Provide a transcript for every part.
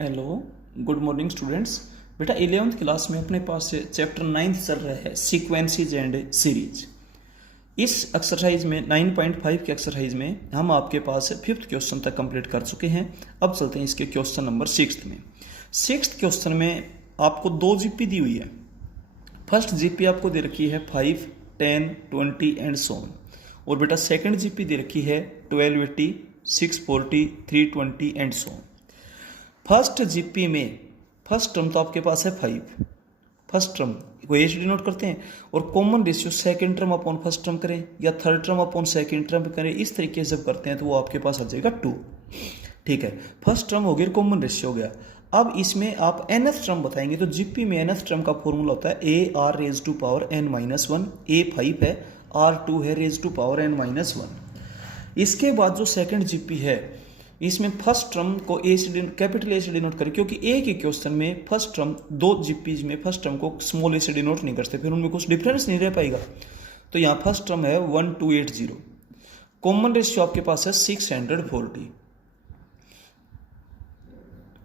Hello, good morning students. बेटा 11th class में अपने पास चैप्टर 9 चल रहा है सीक्वेंसेस एंड सीरीज। इस एक्सरसाइज में 9.5 के एक्सरसाइज में हम आपके पास 5th क्वेश्चन तक कंप्लीट कर चुके हैं। अब चलते हैं इसके क्वेश्चन नंबर 6 में। 6th क्वेश्चन में आपको 2 जीपी दी हुई है। फर्स्ट जीपी आपको दे रखी है 5, 10, 20 एंड सो ऑन। और बेटा सेकंड जीपी दे रखी है 1280, 640, 320 and so on. First GP में फर्स्ट टर्म तो आपके पास है 5, फर्स्ट टर्म को एच डिनोट करते हैं, और common ratio second term upon first term करें या third term upon second term करें, इस तरीके से जब करते हैं तो वो आपके पास आ जाएगा 2। ठीक है, फर्स्ट टर्म हो गया, कॉमन रेशियो हो गया। अब इसमें आप nth टर्म बताएंगे तो जीपी में nth टर्म का फॉर्मूला होता है A are raise to power n-1, A 5 है, आर 2 है रेज टू पावर n-1। इसके बाद जो सेकंड जीपी है इसमें फर्स्ट टर्म को ए से कैपिटल ए से डिनोट करें, क्योंकि ए के क्वेश्चन में फर्स्ट टर्म 2 जीपीज में फर्स्ट टर्म को स्मॉल ए से डिनोट नहीं करते, फिर उनमें कुछ डिफरेंस नहीं रह पाएगा। तो यहाँ फर्स्ट टर्म है 1280। कॉमन रेशियो आपके पास है 640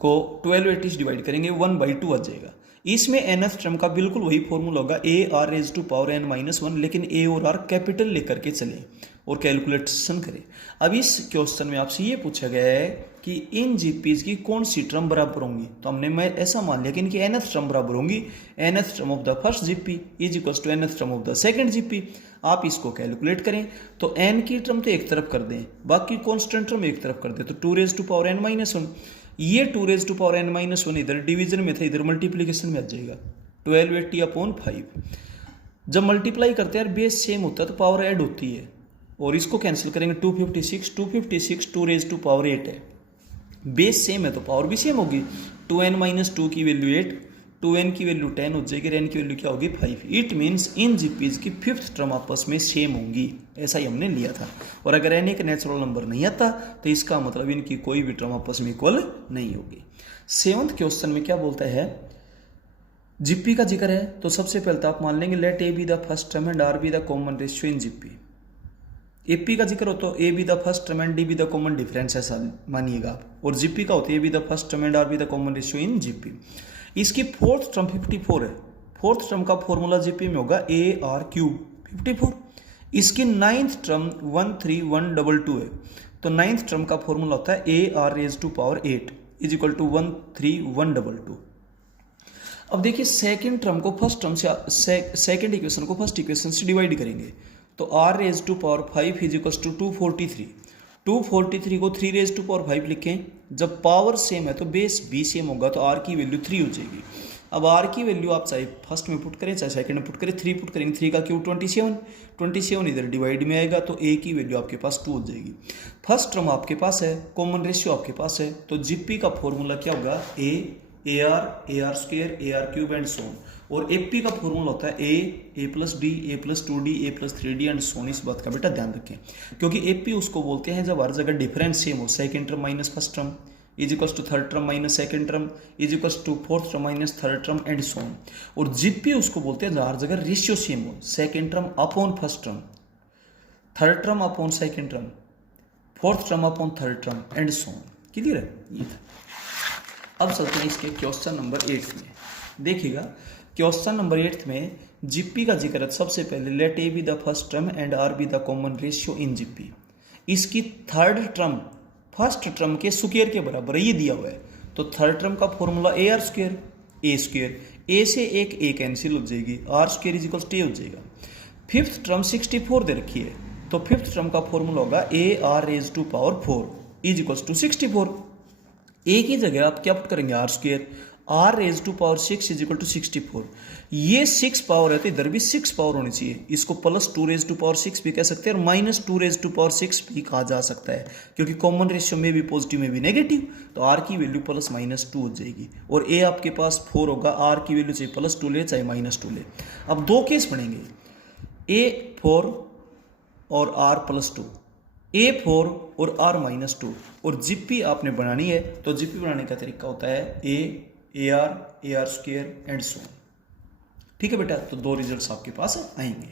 को 1280 से डिवाइड करेंगे 1/2 आ जाएगा। इसमें nth टर्म का बिल्कुल वही फॉर्मूला होगा A R raise to power n-1, लेकिन ए और आर कैपिटल लेकर के चले और कैलकुलेशन करें। अब इस क्वेश्चन में आपसे ये पूछा गया है कि इन जीपीज की कौन सी टर्म बराबर होंगी, तो हमने मैं ऐसा मान लिया कि इनकी nth टर्म बराबर होंगी nth term of the first GP is equal to nth term of the second GP. आप इसको कैलकुलेट करें तो n की टर्म तो एक तरफ कर दें, बाकी कॉन्स्टेंट टर्म एक तरफ कर दें, तो 2 रेज टू पावर n-1, ये 2 रेज टू पावर n-1 इधर डिवीजन में था, इधर मल्टीप्लीकेशन में आ जाएगा 1280 अपॉन 5। जब मल्टीप्लाई करते हैं बेस सेम होता है तो पावर ऐड होती है, और इसको कैंसिल करेंगे 256 2 रेज टू पावर 8 है, बेस सेम है तो पावर भी सेम होगी। 2n-2 की वैल्यू 8, 2n की वैल्यू 10 हो जाएगी, n की वैल्यू क्या होगी 5। इट मीन्स इन जीपीज की 5th टर्म आपस में सेम होंगी, ऐसा ही हमने लिया था। और अगर n एक नेचुरल नंबर नहीं आता तो इसका मतलब इनकी कोई भी टर्म आपस में इक्वल नहीं होगी। 7th क्वेश्चन में क्या बोलता है, जीपी का जिक्र है तो सबसे पहले तो आप मान लेंगे let A be the first term and are be the common ratio in GP. AP का जिक्र हो तो A be the first term and D be the common difference, ऐसा मानिएगा आप। और जीपी का होता है A be the first term and are be the common ratio in GP. इसकी फोर्थ टर्म 54 है, फोर्थ टर्म का फॉर्मूला जीपी में होगा ए आर क्यूब 54। इसकी 9th टर्म 13122 है, तो 9th टर्म का फॉर्मूला होता है A are raise to power 8 is equal to 13122। अब देखिए सेकेंड टर्म को फर्स्ट टर्म से सेकेंड इक्वेशन को फर्स्ट इक्वेशन से डिवाइड करेंगे, तो r raise to power 5 is equal to 243। 243 को 3 रेज टू पावर 5 लिखें, जब पावर सेम है तो बेस भी सेम होगा, तो r की वैल्यू 3 हो जाएगी। अब r की वैल्यू आप चाहे फर्स्ट में पुट करें चाहे सेकंड में पुट करें, 3 पुट करेंगे, 3 का क्यूब 27 इधर डिवाइड में आएगा, तो a की वैल्यू आपके पास 2 हो जाएगी। फर्स्ट टर्म आपके पास है, कॉमन रेशियो आपके पास है, तो जीपी का फॉर्मूला क्या होगा A R square a are cube and so on. और एपी का फॉर्मूला होता है a plus d a plus 2d a plus 3d and so on. इस बात का बेटा ध्यान रखें, क्योंकि एपी उसको बोलते हैं जब हर जगह डिफरेंस सेम हो, second term minus first term is equal to third term minus second term is equal to fourth term minus third term and so on. और जीपी उसको बोलते हैं हर जगह रेशियो सेम हो, second term upon first term, third term upon second term, fourth term upon third term and so on. Clear है ये था। अब चलते हैं इसके क्वेश्चन नंबर 8 में। देखिएगा क्वेश्चन नंबर 8 में जीपी का जिक्र है, सबसे पहले let A be the first term and are be the common ratio in GP. इसकी थर्ड टर्म फर्स्ट टर्म के स्क्वायर के बराबर ये दिया हुआ है, तो थर्ड टर्म का formula A R square a से एक ए कैंसिल हो जाएगी, r square is equal to a हो जाएगा। 5th टर्म 64 दे रखी है, तो 5th टर्म का फॉर्मूला होगा A R raise to power 4 is equal to 64। A की जगह आप क्या पुट करेंगे R square, R raise to power 6 is equal to 64। ये 6 पावर है तो इधर भी 6 पावर होनी चाहिए, इसको प्लस 2 रेज टू पावर 6 भी कह सकते हैं और माइनस 2 रेज टू पावर 6 भी कहा जा सकता है, क्योंकि कॉमन रेशियो में भी पॉजिटिव में भी नेगेटिव, तो आर की वैल्यू प्लस माइनस 2 हो जाएगी। और ए आपके पास 4 होगा, आर की वैल्यू चाहे प्लस 2 ले चाहे माइनस 2 ले। अब 2 केस बनेंगे, ए 4 और आर प्लस 2, A4 और R माइनस 2। और जीपी आपने बनानी है तो जीपी बनाने का तरीका होता है A are square and so. ठीक है बेटा, तो 2 रिजल्ट्स आपके पास आएंगे।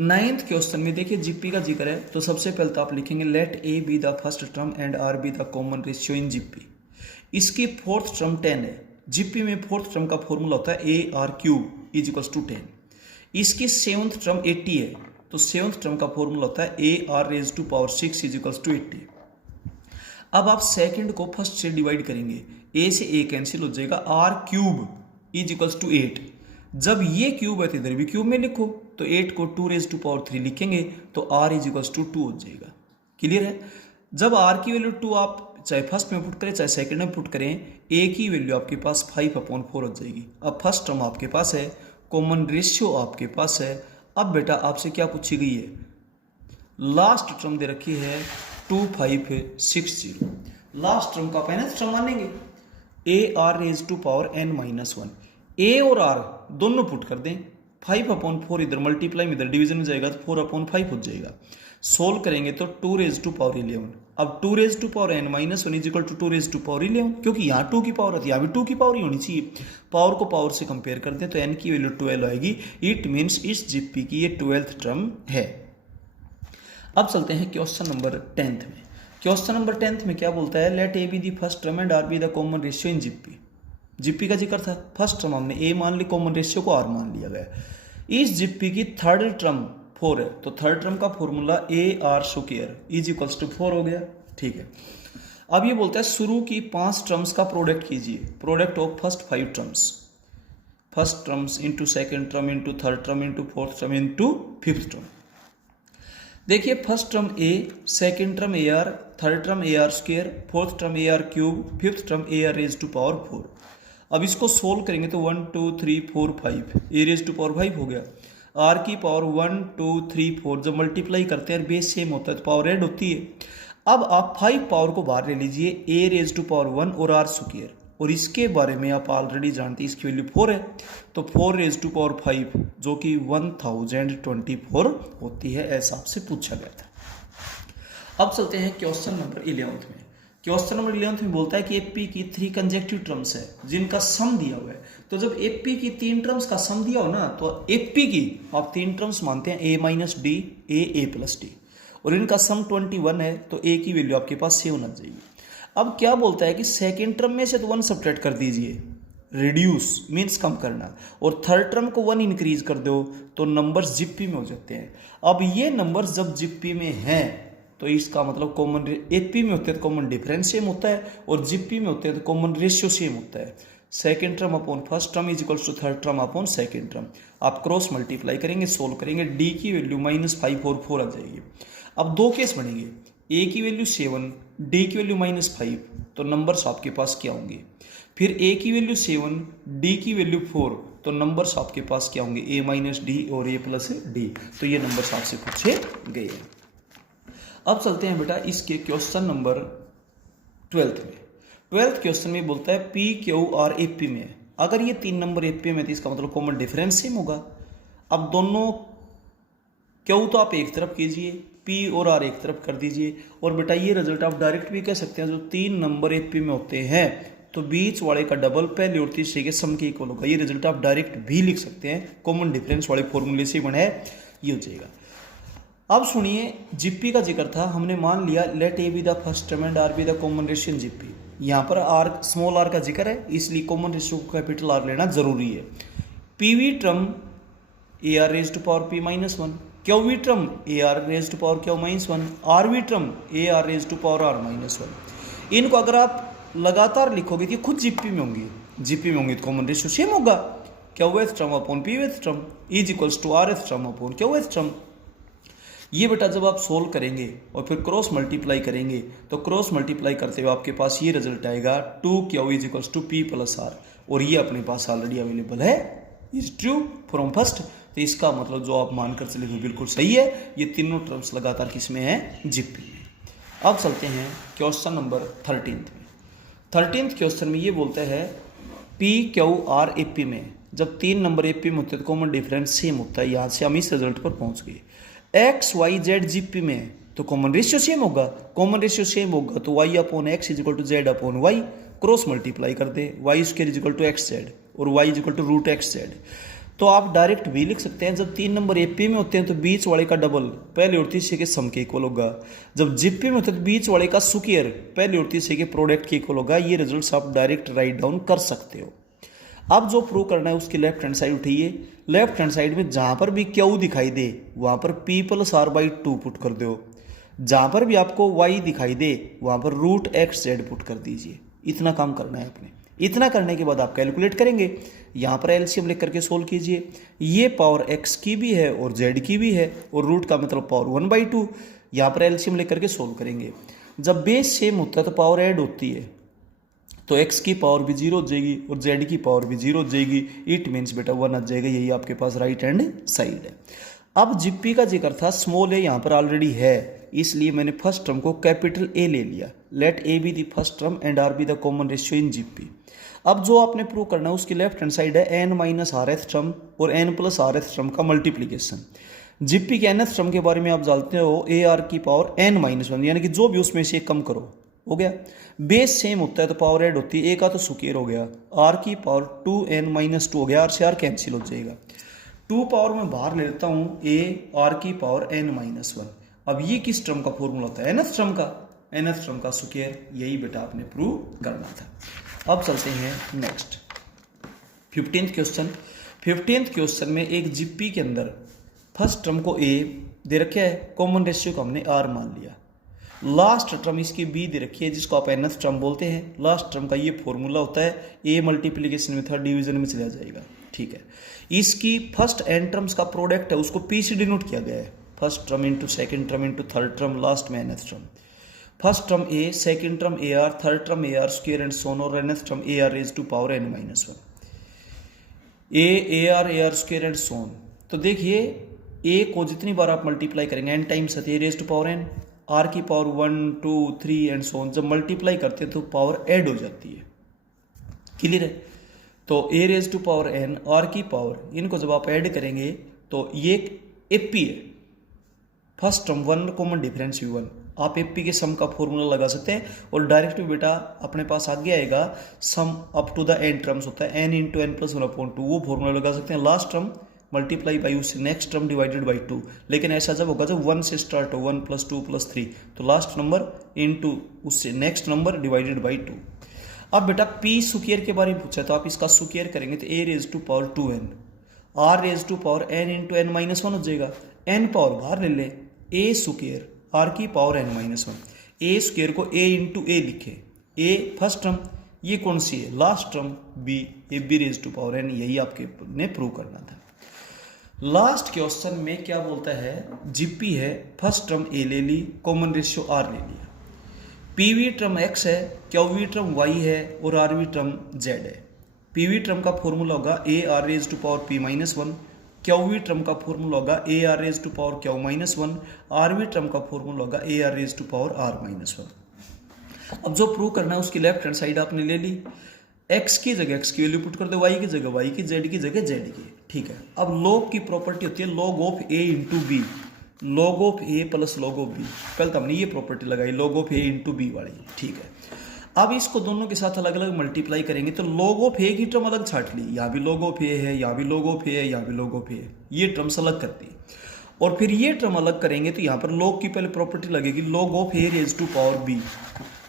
9th क्वेश्चन में देखिए जीपी का जिक्र है, तो सबसे पहले तो आप लिखेंगे let A be the first term and are be the common ratio in GP. इसकी फोर्थ टर्म 10 है। जीपी में फोर्थ टर्म का फॉर्मूला होता है A are cube is equals to 10। इसकी सेवंथ टर्म 80 है, तो सेवंथ टर्म का फॉर्मूला होता है A are raise to power 6 is equals to 80। अब आप सेकंड को फर्स्ट से डिवाइड करेंगे, ए से ए कैंसिल हो जाएगा, R cube is equals to 8। जब ये क्यूब है तो इधर भी क्यूब में लिखो, तो 8 को 2 रेज टू पावर 3 लिखेंगे तो आर इज इक्वल्स टू 2 हो जाएगा। क्लियर है। जब आर की वैल्यू 2 आप चाहे फर्स्ट में पुट करें चाहे सेकंड में पुट करें, ए की वैल्यू आपके पास 5/4 हो जाएगी। अब फर्स्ट टर्म आपके पास है, कॉमन रेशियो आपके पास है। अब बेटा आपसे क्या पूछी गई है, लास्ट टर्म दे रखी है 2560। लास्ट टर्म का फाइनल टर्म मानेंगे, A are raise to power n-1। A और आर दोनों पुट कर दें, 5/4 इधर मल्टीप्लाई में इधर डिवीजन में जाएगा तो 4/5 हो जाएगा। सोल्व करेंगे तो 2 रेज टू पावर 11। अब 2 raise to power n-1 is equal to 2 raise to power 11, क्योंकि यहाँ 2 की पावर है यहाँ भी 2 की पावर ही होनी चाहिए। पावर को पावर से कंपेयर करते हैं तो n की वैल्यू 12 आएगी। इट मीन्स इस जीपी की ये 12th टर्म है। अब चलते हैं क्वेश्चन नंबर 10th में। क्वेश्चन नंबर 10th में क्या बोलता है, let A be the first term and are be the common ratio in GP. GP का जिक्र था, फर्स्ट टर्म हमने ए मान ली, कॉमन रेशियो को आर मान लिया गया। इस जीपी की थर्ड टर्म 4 है, तो थर्ड टर्म का formula A R square is equals to 4 हो गया। ठीक है। अब ये बोलता है शुरू की 5 टर्म्स का प्रोडक्ट कीजिए, product of first 5 terms, first terms into second term into third term into fourth term into fifth term. देखिए first term a, second term A r, third term A R square, fourth term A R cube, fifth term A R raise to power 4। अब इसको solve करेंगे तो 1 2 3 4 5 ए raise to power 5 हो गया। Are की पावर 1 2 3 4 जब मल्टीप्लाई करते हैं बेस सेम होता है तो पावर ऐड होती है। अब आप 5 पावर को बाहर ले लीजिए, ए रेज टू पावर 1 और आर स्क्वायर, और इसके बारे में आप ऑलरेडी जानते हैं इसकी वैल्यू 4 है, तो 4 रेज टू पावर 5 जो कि 1024 होती है, ऐसा आपसे पूछा गया था। अब चलते हैं क्वेश्चन नंबर 11th में। क्वेश्चन नंबर 11th में बोलता है कि एपी की 3 कंजेक्टिव टर्म्स है जिनका सम दिया हुआ है। तो जब एपी की 3 टर्म्स का सम दिया हो ना, तो एपी की आप 3 टर्म्स मानते हैं, ए minus D, a plus D, और इनका सम 21 है, तो ए की वैल्यू आपके पास 7 आ जाएगी। अब क्या बोलता है कि सेकेंड टर्म में से तो 1 सब्ट्रैक्ट कर दीजिए, रिड्यूस मीन्स कम करना, और थर्ड टर्म को 1 इंक्रीज कर दो तो नंबर्स जीपी में हो जाते हैं। अब ये नंबर्स जब जीपी में हैं तो इसका मतलब कॉमन, एपी में होते हैं तो कॉमन डिफरेंस सेम होता है, और जीपी में होते हैं तो कॉमन रेशियो सेम होता है। Second term upon first term is equals to third term upon second term. आप क्रॉस मल्टीप्लाई करेंगे, सोल्व करेंगे, डी की वैल्यू -5 और 4 आ जाएगी। अब 2 केस बनेंगे, ए की वैल्यू 7, डी की वैल्यू -5, तो नंबर्स आपके पास क्या होंगे। फिर ए की वैल्यू 7, डी की वैल्यू 4, तो नंबर्स आपके पास क्या होंगे, ए माइनस डी और ए प्लस डी। तो ये नंबर्स आपसे पूछे गए हैं। अब चलते हैं बेटा इसके क्वेश्चन नंबर 12th में। 12th क्वेश्चन में बोलता है पी क्यू आर एपी में है। अगर ये 3 नंबर एपी में, तो इसका मतलब कॉमन डिफरेंस सेम होगा। अब दोनों क्यू तो आप एक तरफ कीजिए, पी और आर एक तरफ कर दीजिए, और बेटा ये रिजल्ट आप डायरेक्ट भी कह सकते हैं, जो 3 नंबर एपी में होते हैं तो बीच वाले का डबल पहले और तीसरे के सम के इक्वल होगा। ये रिजल्ट आप डायरेक्ट भी लिख सकते हैं, कॉमन डिफरेंस वाले फॉर्मूले से बना है, ये हो जाएगा। अब सुनिए, जीपी का जिक्र था, हमने मान लिया let A be the first term and are be the common ratio in GP. यहाँ पर आर स्मॉल आर का जिक्र है, इसलिए कॉमन रेशियो को कैपिटल आर लेना जरूरी है। Pth term A R raise to power P -1, qth term A R raise to power Q -1, rth term A R raise to power R -1। इनको अगर आप लगातार लिखोगे तो खुद जीपी में होंगी, जीपी में होंगी तो कॉमन रेशियो सेम होगा, qth term upon pth term is equals to rth term upon qth term. ये बेटा जब आप सोल्व करेंगे और फिर क्रॉस मल्टीप्लाई करेंगे, तो क्रॉस मल्टीप्लाई करते हुए आपके पास ये रिजल्ट आएगा 2q is equals to P plus R, और ये अपने पास ऑलरेडी अवेलेबल है, इज ट्रू फ्रॉम फर्स्ट। तो इसका मतलब जो आप मानकर चले हुए बिल्कुल सही है, ये तीनों टर्म्स लगातार किसमें है, जीपी में। अब चलते हैं क्वेश्चन नंबर 13th में। 13th क्वेश्चन में ये बोलता है पी क्यू आर एपी में, जब 3 नंबर एपी में होते हैं तो कॉमन डिफरेंस सेम होता है। यहाँ से हम इस रिजल्ट पर पहुँच गए। एक्स वाई जेड जीपी में तो कॉमन रेशियो सेम होगा, कॉमन रेशियो सेम होगा तो y upon x is equal to z upon y, cross multiply कर दे, y square is equal to x z और y is equal to root x z. तो आप direct भी लिख सकते हैं, जब 3 नंबर एपी में होते हैं तो बीच वाले का डबल पहले और तीसरे के सम के इक्वल होगा। जब जीपी में होते हैं तो बीच वाले का स्क्वायर पहले और तीसरे के प्रोडक्ट के इक्वल होगा। ये रिजल्ट्स आप डायरेक्ट राइट डाउन कर सकते हो। अब जो प्रूव करना है उसकी लेफ्ट हैंड साइड उठाइए। लेफ्ट हैंड साइड में जहां पर भी क्यू दिखाई दे वहां पर p + r/2 पुट कर दो। जहां पर भी आपको y दिखाई दे वहां पर √xz पुट कर दीजिए। इतना काम करना है आपने। इतना करने के बाद आप कैलकुलेट करेंगे। यहाँ पर एलसीएम लेकर के सोल्व कीजिए। ये पावर x की भी है और z की भी है और रूट का मतलब पावर 1/2। यहाँ पर एलसीएम लेकर के सोल्व करेंगे। जब बेस सेम होता है तो पावर ऐड होती है, तो x की पावर भी 0 हो जाएगी और z की पावर भी 0 हो जाएगी। इट मीन्स बेटा 1 आ जाएगा। यही आपके पास राइट हैंड साइड है। अब जीपी का जिक्र था, स्मॉल ए यहाँ पर ऑलरेडी है, इसलिए मैंने फर्स्ट टर्म को कैपिटल ए ले लिया। Let A be the first term and are be the common ratio in GP. अब जो आपने प्रूव करना है उसकी लेफ्ट हैंड साइड है n - rth टर्म और n + rth टर्म का मल्टीप्लीकेशन। जीपी के nth टर्म के बारे में आप जानते हो, ए आर की पावर n-1, यानी कि जो भी उसमें से कम करो, हो गया। बेस सेम होता है तो पावर ऐड होती है, ए का तो स्क्वायर हो गया, आर की पावर 2n - 2 हो गया, आर से आर कैंसिल हो जाएगा। 2 पावर में बाहर ले लेता हूँ, ए आर की पावर n-1। अब ये किस टर्म का फॉर्मूला होता है? nth टर्म का, nth टर्म का स्क्वायर। यही बेटा आपने प्रूव करना था। अब चलते हैं next 15th question. 15th question में एक जीपी के अंदर फर्स्ट टर्म को ए दे रखा है, कॉमन रेशियो को हमने आर मान लिया। लास्ट टर्म इसकी बी दे रखी है जिसको आप nth टर्म बोलते हैं। लास्ट टर्म का ये फॉर्मूला होता है, ए मल्टीप्लीकेशन में था, डिवीजन में चला जाएगा, ठीक है। इसकी फर्स्ट एन टर्म्स का प्रोडक्ट है, उसको पी से डिनोट किया गया है। First term into second term into third term, last में nth term. First term a, second term A r, third term A R square and so on, और nth term A R raise to power n-1। A are square and so on. तो देखिए ए को जितनी बार आप multiply करेंगे n times A raise to power n, are की पावर 1 2 3 and so on. जब मल्टीप्लाई करते हैं तो पावर ऐड हो जाती है। क्लियर है? तो a raise to power n, are की पावर, इनको जब आप ऐड करेंगे तो ये एपी है। फर्स्ट टर्म 1 कॉमन डिफरेंस भी 1। आप एपी के सम का फॉर्मूला लगा सकते हैं और डायरेक्ट भी बेटा अपने पास आगे आएगा, sum up to the N terms होता है, n × n + 1/2, वो फॉर्मूला लगा सकते हैं। लास्ट टर्म मल्टीप्लाई बाई उससे नेक्स्ट टर्म डिवाइडेड बाई 2। लेकिन ऐसा जब होगा जब 1 से स्टार्ट हो, 1 + 2 + 3, तो लास्ट नंबर इंटू उससे नेक्स्ट नंबर डिवाइडेड बाई 2। अब बेटा पी स्क्वायर के बारे में पूछा तो आप इसका स्क्वायर करेंगे तो a raise to power 2n, r raise to power n × n-1 हो जाएगा। n पावर बाहर ले ले, ए स्क्वायर आर की पावर n-1। ए स्क्वायर को a × a लिखे, ए फर्स्ट टर्म, ये कौन सी है? Last term B, A B raise to power n। यही आपके ने प्रूव करना था। लास्ट क्वेश्चन में क्या बोलता है? जीपी है, फर्स्ट टर्म ए ले ली, कॉमन रेशियो आर ले लिया। पीवी टर्म x है, क्यूवी टर्म y है और आरवी टर्म z है। पीवी टर्म का फॉर्मूला होगा A R raise to power p-1, qth term का फॉर्मूला होगा A R raise to power q-1, rth term का फॉर्मूला होगा A R raise to power r-1। अब जो प्रूव करना है उसकी लेफ्ट हैंड साइड आपने ले ली। x की जगह x की वैल्यू पुट कर दो, y की जगह y की, z की जगह z की, ठीक है। अब लॉग की प्रॉपर्टी होती है log of a × b, log of a + log of b। कल तो हमने ये प्रॉपर्टी लगाई, लॉग ऑफ a × b वाली, ठीक है। अब इसको दोनों के साथ अलग अलग मल्टीप्लाई करेंगे तो लॉग ऑफ a की टर्म अलग छाट ली, यहाँ भी लॉग ऑफ a है, यहाँ भी लॉग ऑफ a है, यहाँ भी लॉग ऑफ a है, ये टर्म्स अलग करती है। और फिर ये टर्म अलग करेंगे तो यहाँ पर लॉग की पहले प्रॉपर्टी लगेगी, log of a raise to power b।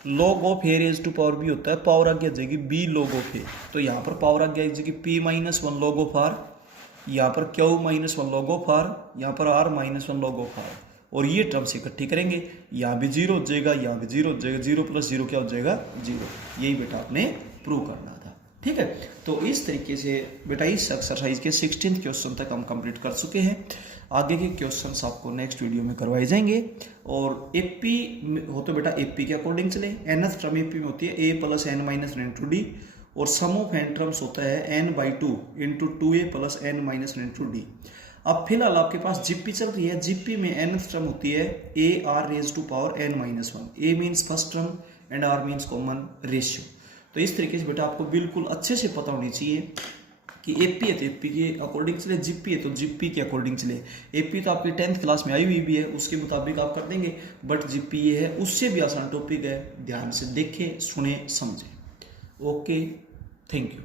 Log of a raise to power b होता है, पावर आगे आ जाएगी b लॉग ऑफ a, तो यहाँ पर पावर आगे आ जाएगी p-1 लॉग ऑफ r, यहाँ पर q-1 लॉग ऑफ r, यहाँ पर r-1 लॉग ऑफ r। और ये टर्म्स इकट्ठी करेंगे, यहाँ भी 0 हो जाएगा, यहाँ भी 0 हो जाएगा, 0 + 0 क्या हो जाएगा? 0। यही बेटा आपने प्रूव करना था, ठीक है। तो इस तरीके से बेटा इस एक्सरसाइज के 16th क्वेश्चन तक हम कंप्लीट कर चुके हैं। आगे के क्वेश्चंस आपको नेक्स्ट वीडियो में करवाए जाएंगे। और एपी हो तो बेटा एपी के अकॉर्डिंग चले। nth टर्म एपी में होती है a + n-1 × d, और सम ऑफ n टर्म्स होता है n/2 × 2a + n-1 × d। अब फिलहाल आपके पास जीपी चल रही है। जीपी में nth टर्म होती है A are raise to power n-1। A means first term and R means common ratio. तो इस तरीके से बेटा आपको बिल्कुल अच्छे से पता होनी चाहिए कि एपी है तो एपी के अकॉर्डिंग चले, जीपी है तो जीपी के अकॉर्डिंग चले। एपी तो आपकी 10th क्लास में आई हुई भी है, उसके मुताबिक आप कर देंगे, बट जीपी ये है उससे भी आसान टॉपिक है। ध्यान से देखें, सुने, समझें। Okay, thank you.